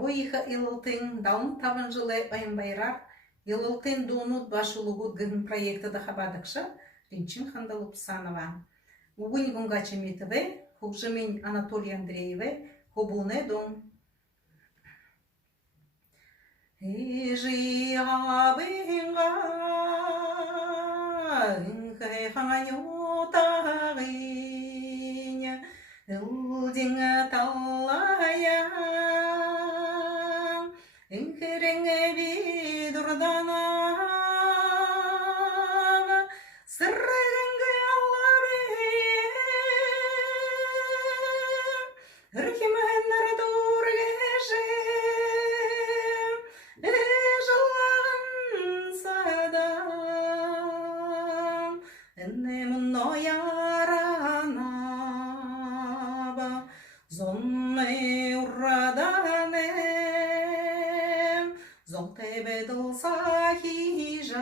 Ойха илылтын даун табын жылы байрар, илылтын донут башулугут гын проекты да хабадыкша, Ринчин Хандалупсанова. Угунь гунгача метове, хужемень Анатолий Андрееве, хубуне дом. Ижи абынга, инхай ханю тагыня, Илдинга талая, инхеренге видурдана, сырренге аллабе, рхименнер дургеже, эжалган садам, эннемун нояранаба, зонне урраданем, зонтебедл сахижам,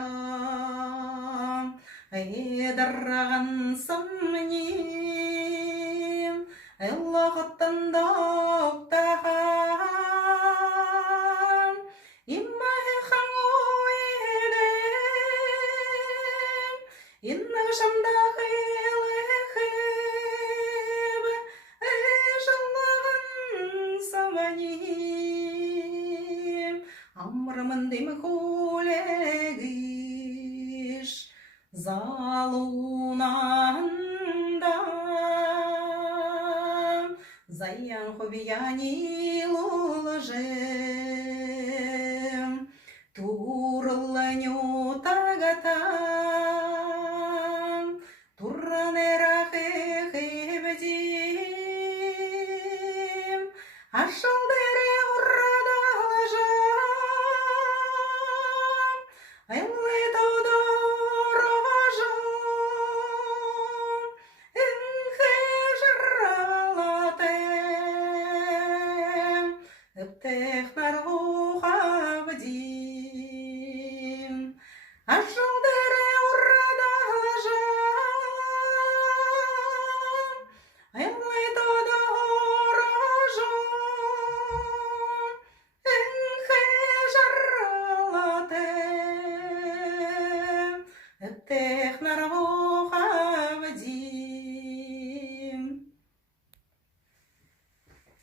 эдарраган самним, эллахаттан доктахам, иммахе хангуедем, инна шамдахе лехеб, эжаллаган саманим, амрамандим хулегиш, залунанда, заян хобияни лужем, турланю тагатам, турранерахе хебдим, аша